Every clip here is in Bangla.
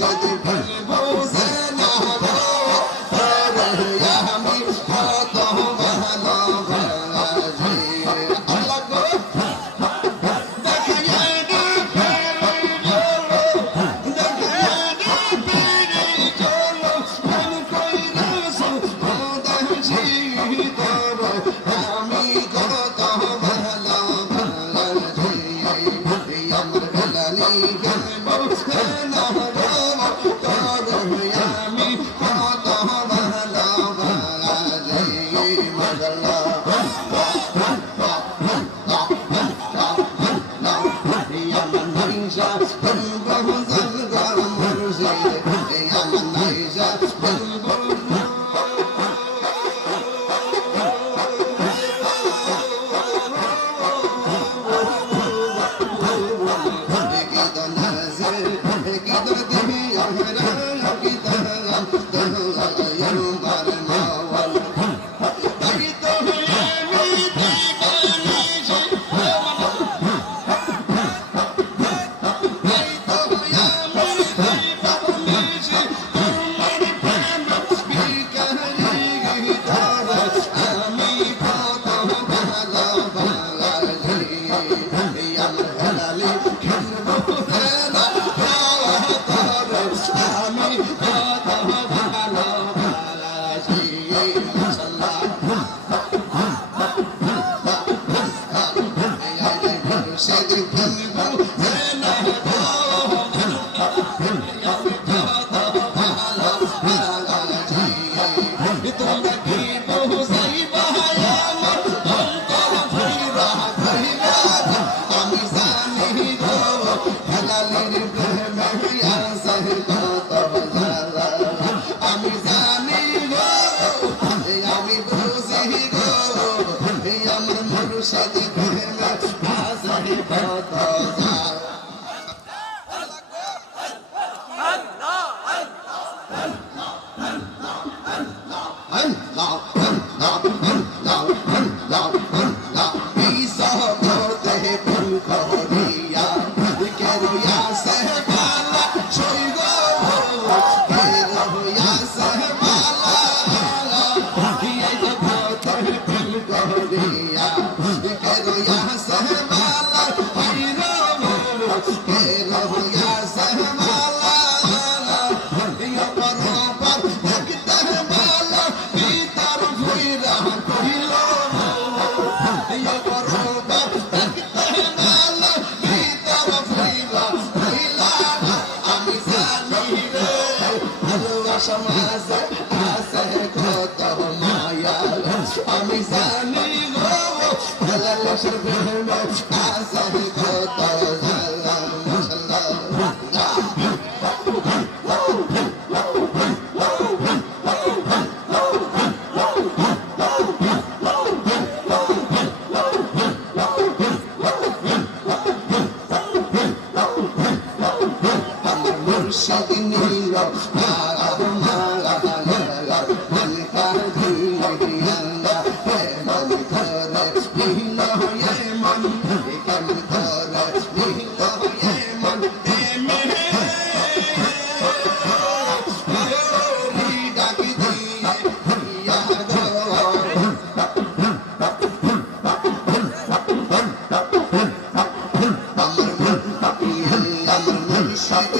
মুর্শিদ Jesus. Bharat আমি Só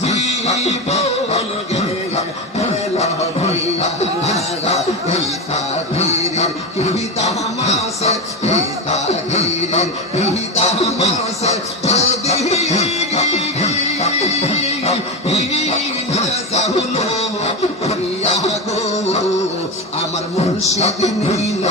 জীবন গেল হইয়া আমার মুর্শিদ নীল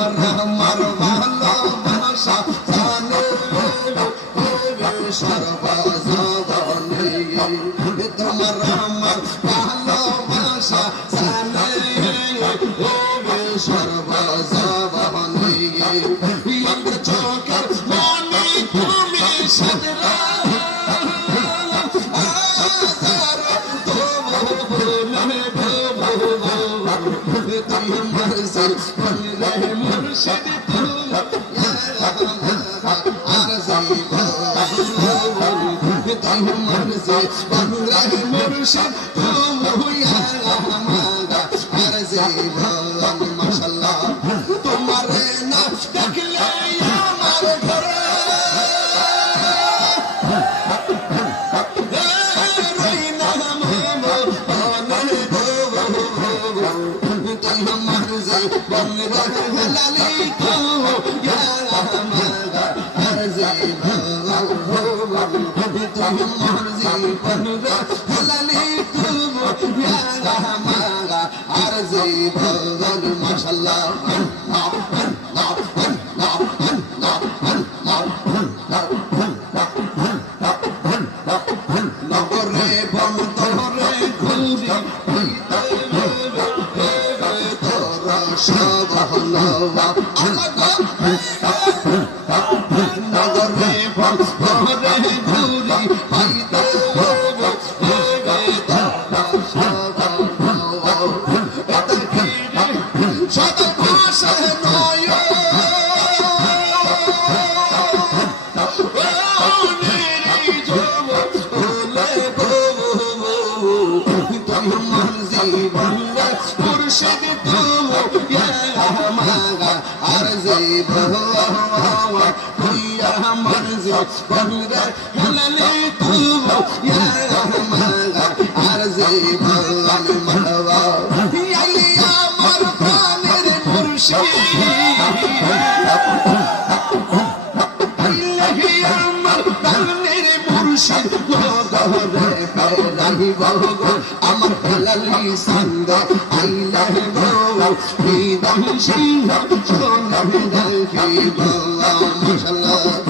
তোমার আমার মাশাল্লাহ নগরে আমার প্রাণের মুর্শিদ আমার প্রাণের মুর্শিদ আমার হেলালি সঙ্গ আইলা গো হৃদয় সিংহ সোনা দেখি গো মশাল্লাহ প্রাণের মুর্শিদ। আশাই রইলাম সাইয়া গো আমি আশাই রইলাম সাইয়া গো আশাকে বলে প্রাণের হেলালি আশাই রইলাম সাইয়া গো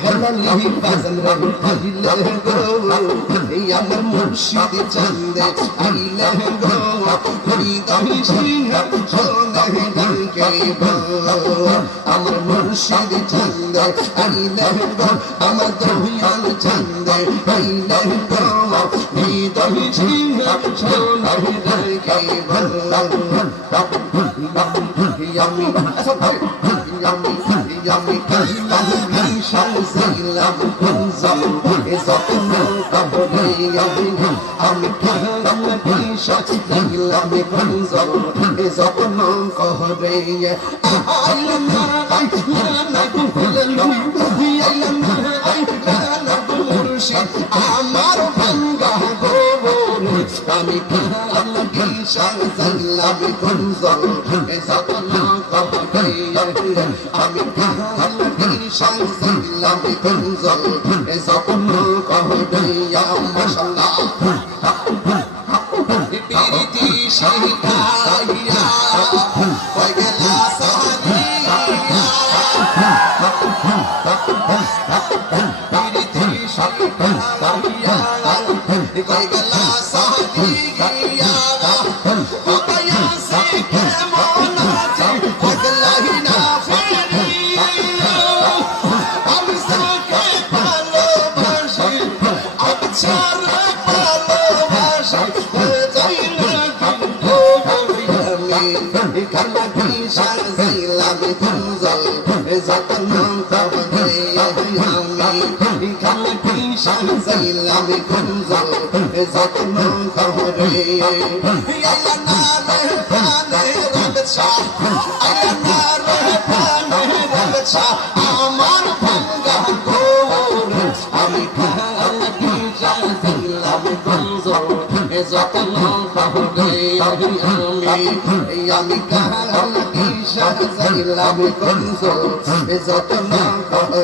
এই আমার মুর্শিদ চন্দে আইলে গো হৃদয় সিংহ সোনে ডাকে আমার মুর্শিদ চন্দে আইলে গো আমার দহিয়াল চন্দে আইলে গো হৃদয় সিংহ সোনে ডাকে গো মুর্শিদ আমার ভাঙ্গা গোবরে আমি কাহিলাম শাইলাম কুনজাম এজতন কবরে আমি কাহিলাম শাইলাম কুনজাম এজতন কবরে মাশাআল্লাহ পিরিতি শিখাইয়া সাদিয়া পিরিতি কই গেলা সাদিয়া বাবায়া সে কেমন আছে পাগলাই না ফেরিয়া আমি সাজিলাম কুঞ্জল যতন তবে আল্লাহ না রে প্রাণে রক্ষা আল্লাহ না রে প্রাণে আমার আমি খানা কি সাজিলাম কুঞ্জল যতন আমি আমি ঈশান সাইলাম কনসো যতন করে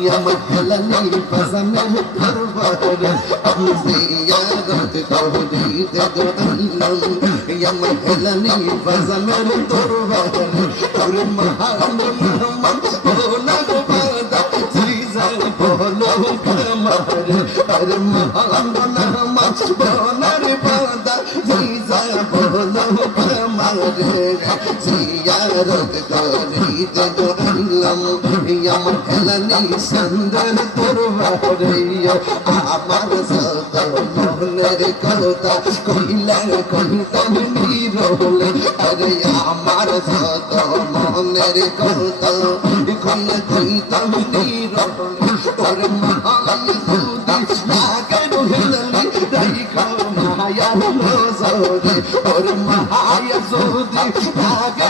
ইয়া মহলানি ফজনের দরবারে আমি জিয়ারত কহরে তগো ইয়া মহলানি ফজনের দরবারে তোর মহান মোহাম্মদ হোনা গো বাদা জিজা বলো কমার মহান মোহাম্মদ হোনার বাদা জিজা বলো কমার গেলাম আমার খেলানি সুন্দর দরবারে আমার সত মনের কথা কইলা কইতাম নিরোলে আরে আমার সত মনের কথা কইলা কইতাম নিরোলে তোর মহান সুদি লাগে রহিলি রাইখো মায়ার নজরে তোর মায়া সুদি লাগে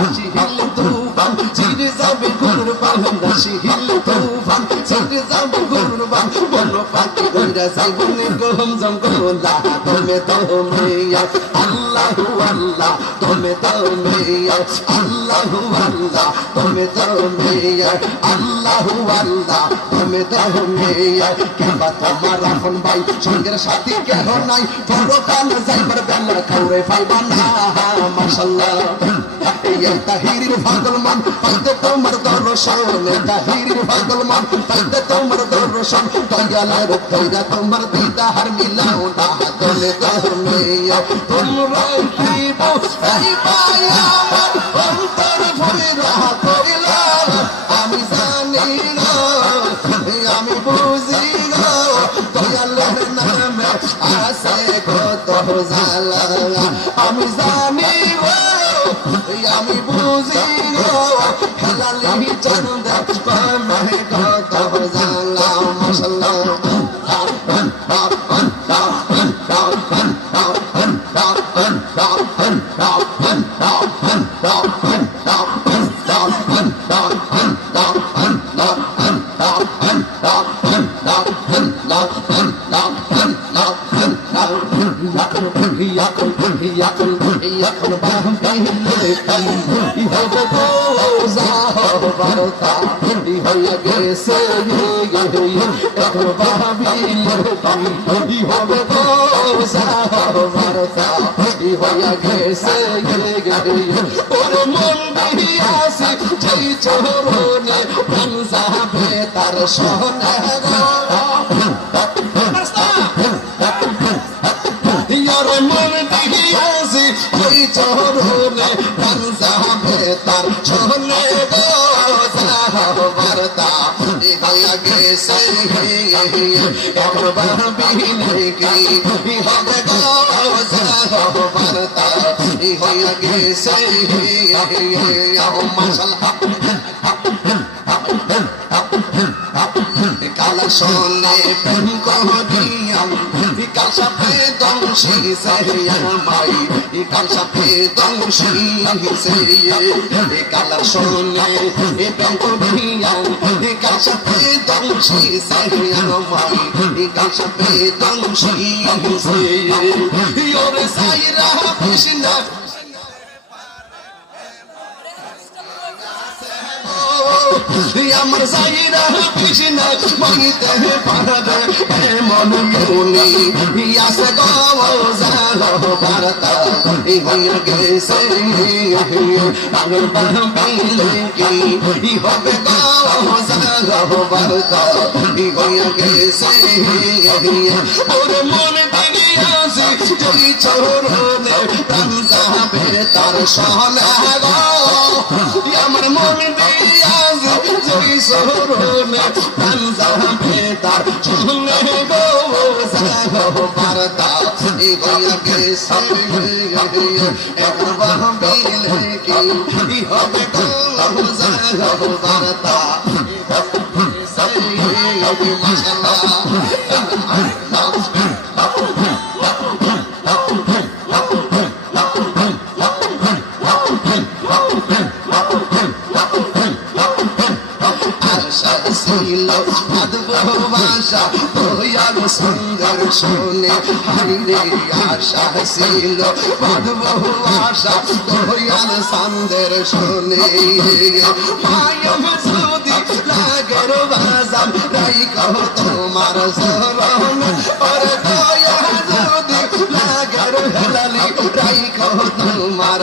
আসি হিল তুফান চিরে যাবে গুরবান আসি হিল তুফান চিরে যাবে গুরবান বন। পাখি গইরা যাই বনে গহম জঙ্গলা তুমি তুমি আল্লাহ আল্লাহ। তুমি তুমি আল্লাহ আল্লাহ। তুমি তুমি আল্লাহ আল্লাহ। তুমি তুমি কেবা তোমার এখন ভাই, সঙ্গের সাথী কেহ নাই? পরকাল যাইবার বেলা কাউরে পাইবা না মাশাল্লাহ তোমার তোমার দিদার মিলাও কত জালা আমি জানি আমি বুঝি গো হেলালি চন্দ ভাবিলে কি হবে গো বারতা হইয়া গেছে এখন ভাবিলে কি হবে গো বারতা হইয়া গেছে ওর মন দিয়াছে যেই চরণে প্রাণ যাবে তার সহনে ইয়ার মন দিয়াছে ওই চরণে হইয়া গেছে এখন ভাবিলে কি হবে গো বারতা হইয়া গেছে মাশাল্লাহ কালা সোনে প্রেম কহিয়াম কাল সাথে দংশি মাই কাল সাথে দংশি কালা সোনে প্রেম কহিয়াম কাল সাথে দংশি মাই কাল আমার সাইরা কৃষ্ণ মাইতে পারবে এমন মুনি আসে গো ভারতা গেছে আগর পাইলে কি? হবে গো ভারতা গেছে ওর মন দিদি আসে জয় চরণে প্রাণ যাবে তার সহলে গো আমার মন দিয়া জয় সরণে প্রাণ তার শুনে গো সাগো বারতা এই হইয়া গেছে একবার ভাবিলে কি হবে গো সাগো বারতা শোনে, হাইরে আশা ছিল ভালোবাসা তোয়ার সুন্দর শোনে। মায়ম যদি লাগের বাজার রাই কহ তোমার সরম আর দয়া যদি লাগের হেলালি রাই কহ তোমার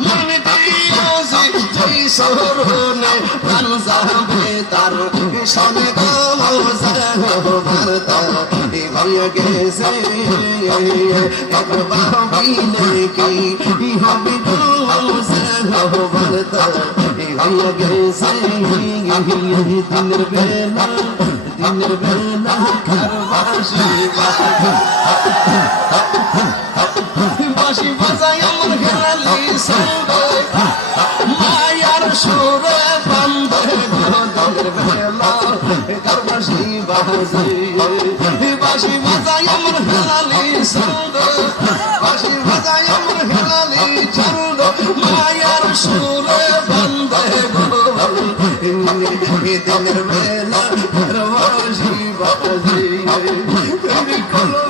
মনে দিয়াছি তুই সরনে প্রাণ যাবে তার সনে গো ভারত হয়ে কি হবে গো হয়ে গেছে দিনের বেলা দিনের বেলা কারবাসী বাসি গেলি মায়ার সুরে বন্ধে ঘরের বেলা কারবাসি বাজে বাসি বাজায় আমার গেলি সঙ্গে বাসি বাজায় আমার গেলি চন্দ মায়ার সুরে বন্ধে দিনের বেলা কারবাসি বাজে কলবে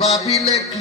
ভাবিলে কি